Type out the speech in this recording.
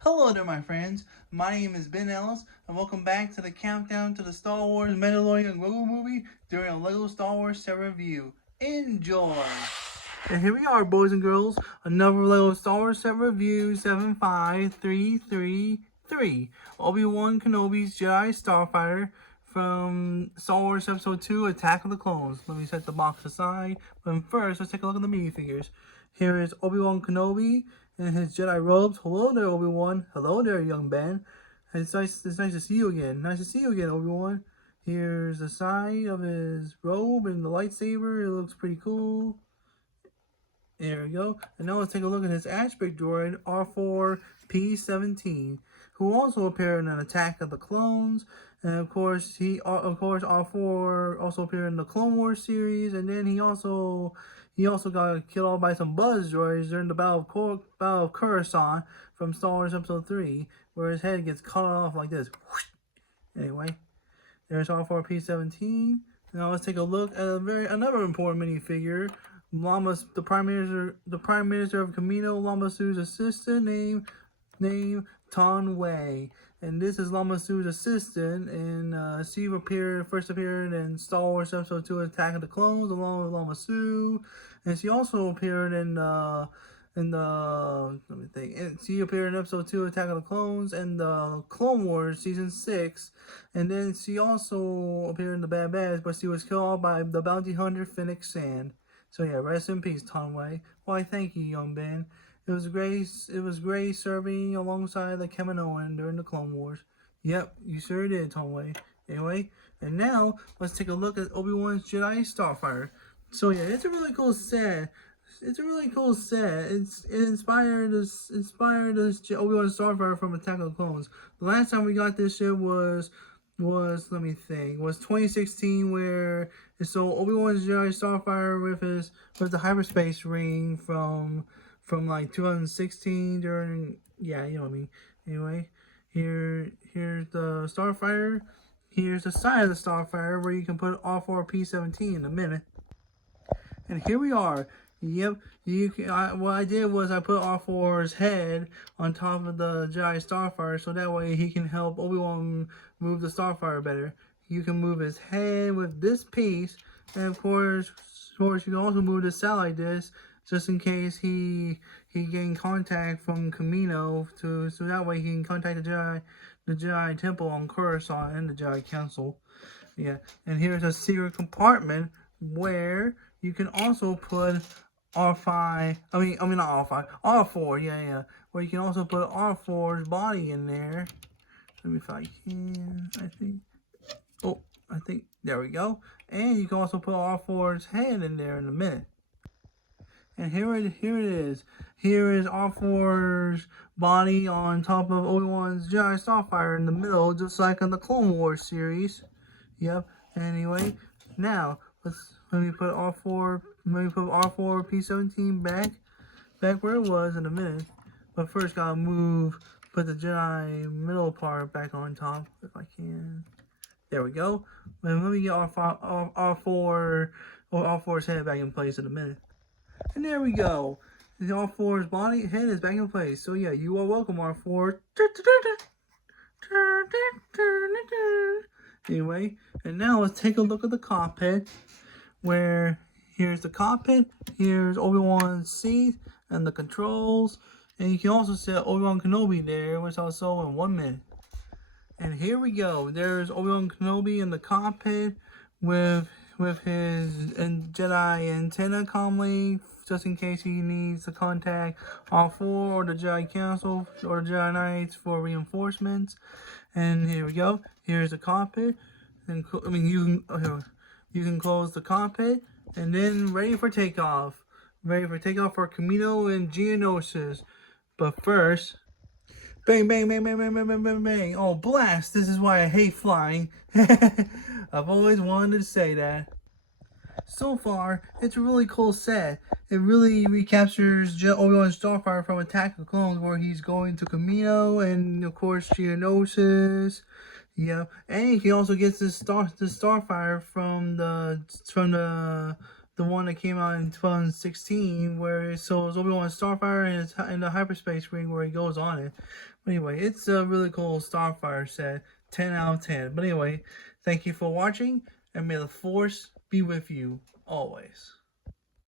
Hello there, my friends. My name is Ben Ellis, and welcome back to the countdown to the Star Wars Mandalorian and Grogu movie during a Lego Star Wars set review. Enjoy! And here we are, boys and girls, another Lego Star Wars set review 75333. Obi-Wan Kenobi's Jedi Starfighter from Star Wars Episode 2 Attack of the Clones. Let me set the box aside, but first, let's take a look at the minifigures. Here is Obi-Wan Kenobi in his Jedi robes. Hello there, Obi-Wan. Hello there, young Ben. It's nice to see you again. Nice to see you again, Obi-Wan. Here's the side of his robe and the lightsaber. It looks pretty cool. There we go. And now let's take a look at his aspect droid, R4P17, who also appeared in an Attack of the Clones. And of course, R4 also appeared in the Clone Wars series. And then he also got killed off by some Buzz droids during the Battle of Coruscant from Star Wars Episode 3, where his head gets cut off like this. Anyway, there's R4P17. Now let's take a look at another important minifigure. The Prime Minister of Kamino, Lama Su's assistant, named Ton Wei. And this is Lama Su's assistant, and she first appeared in Star Wars Episode 2 Attack of the Clones along with Lama Su. And she also appeared she appeared in Episode 2 Attack of the Clones and the Clone Wars Season 6. And then she also appeared in the Bad Batch, but she was killed by the bounty hunter Fennec Sand. So yeah, rest in peace, Tonway. Why, thank you, young Ben. It was great serving alongside the Kaminoan during the Clone Wars. Yep, you sure did, Tonway. Anyway, and now let's take a look at Obi-Wan's Jedi Starfighter. So yeah, it's a really cool set. It inspired this Obi-Wan Starfighter from Attack of the Clones. The last time we got this ship was 2016, where Obi-Wan's Jedi Starfighter with the hyperspace ring from like 2016 during, yeah, you know what I mean. Anyway, here's the Starfighter. Here's the side of the Starfighter where you can put R4P17 in a minute. And here we are. Yep, what I did was I put R4's head on top of the Jedi Starfighter, so that way he can help Obi-Wan move the Starfighter better. You can move his head with this piece, and of course you can also move the satellite disc just in case he gain contact from Kamino, so that way he can contact the Jedi Temple on Coruscant and the Jedi Council. Yeah, and here's a secret compartment where you can also put R4, yeah, where you can also put R4's body in there. Let me, if I can, I think, there we go. And you can also put R4's head in there in a minute. And here it is. Here is R4's body on top of Obi-Wan's Jedi Starfighter in the middle, just like in the Clone Wars series. Yep. Anyway, now let me put R4P17 back where it was in a minute. But first, gotta put the Jedi middle part back on top if I can. There we go. And let me get R4's head back in place in a minute. And there we go. R4's head is back in place. So yeah, you are welcome, R4. Anyway, and now let's take a look at the cockpit, where here's the cockpit, here's Obi-Wan's seat and the controls, and you can also set Obi-Wan Kenobi there, which I'll show in 1 minute. And here we go. There's Obi-Wan Kenobi in the cockpit with his Jedi antenna comlink, just in case he needs to contact R4 or the Jedi Council or the Jedi Knights for reinforcements. And here we go. Here's the cockpit. And you can close the cockpit, and then ready for takeoff. Ready for takeoff for Kamino and Geonosis. But first, bang, bang, bang, bang, bang, bang, bang, bang, bang. Oh, blast! This is why I hate flying. I've always wanted to say that. So far, it's a really cool set. It really recaptures Obi-Wan's Starfighter from Attack of the Clones, where he's going to Kamino and, of course, Geonosis. Yeah, and he also gets the Starfighter from the the one that came out in 2016, where it shows Obi-Wan's starfighter in the hyperspace ring where he goes on it. But anyway, it's a really cool starfighter set, 10 out of 10. But anyway, thank you for watching, and may the Force be with you always.